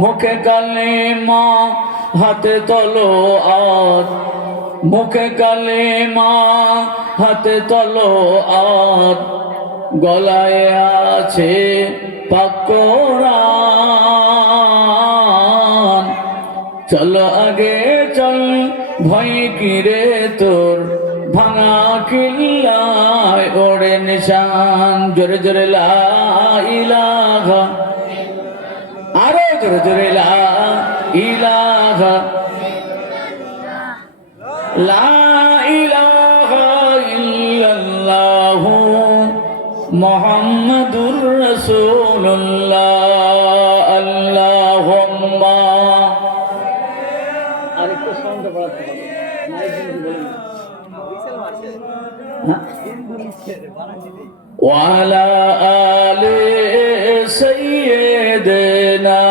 মুখে কালেমা হাতে তলোয়ার, মুখে কালেমা হাতে তলোয়ার, গলায় আছে পাক কোরআন। চলো আগে চল ভয় কিরে তোর, ভাঙা কিল্লায় ওড়ে নিশান। জোরে জোরে লা ইলাহা, আরো জোরে জোরে লা ইলাহা, লা ইলাহা ইল্লাল্লাহু মুহাম্মাদুর রাসূলুল্লাহ। আল্লাহুম্মা, আরেকটু সাউন্ড বাড়াতে হবে, মাইক দিয়ে বলুন। ওয়া আলা আলি সাইয়্যিদিনা